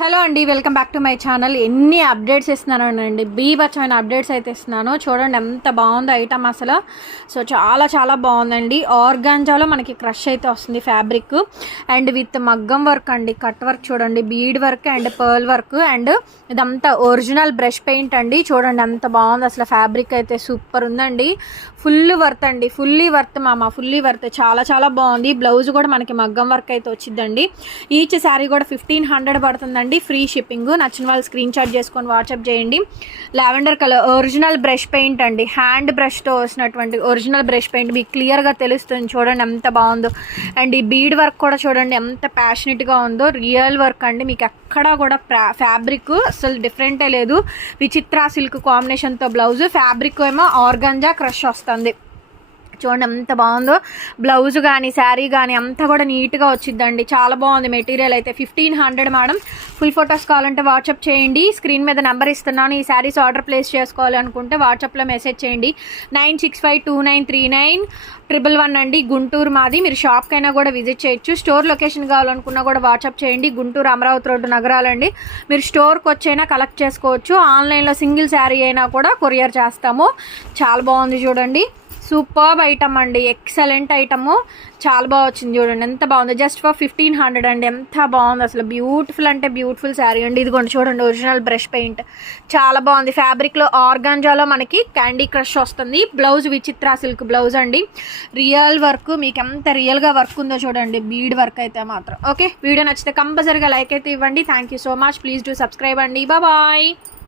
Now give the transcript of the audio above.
Hello అండి, welcome back to my channel. ఎన్ని updates ఇస్తున్నానండి, బీభత్సమైన అప్డేట్స్ అయితే ఇస్తున్నాను. చూడండి ఎంత బాగుందో ఐటమ్ అసలు. సో చాలా చాలా బాగుందండి. ఆర్గాంజాలో మనకి క్రష్ అయితే వస్తుంది ఫ్యాబ్రిక్ అండ్ విత్ మగ్గం వర్క్ అండి, కట్ వర్క్ చూడండి, bead work and pearl work and ఇదంతా ఒరిజినల్ బ్రష్ పెయింట్ అండి. చూడండి ఎంత బాగుంది అసలు. ఫ్యాబ్రిక్ అయితే సూపర్ ఉందండి. ఫుల్ వర్త్ అండి, ఫుల్లీ వర్త్ ఫుల్లీ వర్త్. చాలా చాలా బాగుంది. బ్లౌజ్ కూడా మనకి మగ్గం వర్క్ అయితే వచ్చిందండి. ఈచ్ శారీ కూడా 1500 పడుతుందండి. Free shipping. నచ్చిన వాళ్ళు స్క్రీన్ షాట్ చేసుకొని వాట్సాప్ చేయండి. Lavender colour original brush paint అండి, హ్యాండ్ బ్రష్తో వచ్చినటువంటి ఒరిజినల్ బ్రష్ పెయింట్ మీకు క్లియర్గా తెలుస్తుంది. చూడండి ఎంత బాగుందో. అండ్ ఈ బీడ్ వర్క్ కూడా చూడండి ఎంత ప్యాషనెట్గా ఉందో. రియల్ వర్క్ అండి, మీకు ఎక్కడా కూడా ఫ్యాబ్రిక్ అసలు డిఫరెంటే లేదు. విచిత్ర సిల్క్ కాంబినేషన్తో బ్లౌజ్, ఫ్యాబ్రిక్ ఏమో ఆర్గాంజా క్రష్ వస్తుంది. చూడండి ఎంత బాగుందో. బ్లౌజ్ కానీ శారీ కానీ అంతా కూడా నీట్గా వచ్చిందండి. చాలా బాగుంది మెటీరియల్ అయితే. 1500 మేడం. ఫుల్ ఫొటోస్ కావాలంటే వాట్సాప్ చేయండి. స్క్రీన్ మీద నెంబర్ ఇస్తున్నాను. ఈ శారీస్ ఆర్డర్ ప్లేస్ చేసుకోవాలి అనుకుంటే వాట్సాప్లో మెసేజ్ చేయండి. 9652293911 అండి. గుంటూరు మాది. మీరు షాప్కైనా కూడా విజిట్ చేయొచ్చు. స్టోర్ లొకేషన్ కావాలనుకున్నా కూడా వాట్సాప్ చేయండి. గుంటూరు అమరావతి రోడ్డు నగరాలండి. మీరు స్టోర్కి వచ్చైనా కలెక్ట్ చేసుకోవచ్చు. ఆన్లైన్లో సింగిల్ శారీ అయినా కూడా కొరియర్ చేస్తాము. చాలా బాగుంది చూడండి. సూపర్బ్ ఐటమ్ అండి, ఎక్సలెంట్ ఐటము. చాలా బాగా వచ్చింది చూడండి ఎంత బాగుంది. జస్ట్ ఫర్ 1500 అండి. ఎంత బాగుంది అసలు. బ్యూటిఫుల్ అంటే బ్యూటిఫుల్ శారీ అండి. ఇదిగోండి చూడండి ఒరిజినల్ బ్రష్ పెయింట్. చాలా బాగుంది. ఫ్యాబ్రిక్లో ఆర్గాంజాలో మనకి క్యాండీ క్రష్ వస్తుంది. బ్లౌజ్ విచిత్ర సిల్క్ బ్లౌజ్ అండి. రియల్ వర్క్, మీకు ఎంత రియల్గా వర్క్ ఉందో చూడండి. బీడ్ వర్క్ అయితే మాత్రం. ఓకే, వీడియో నచ్చితే కంపల్సరీగా లైక్ అయితే ఇవ్వండి. Thank you so much. Please do subscribe అండి. బాయ్.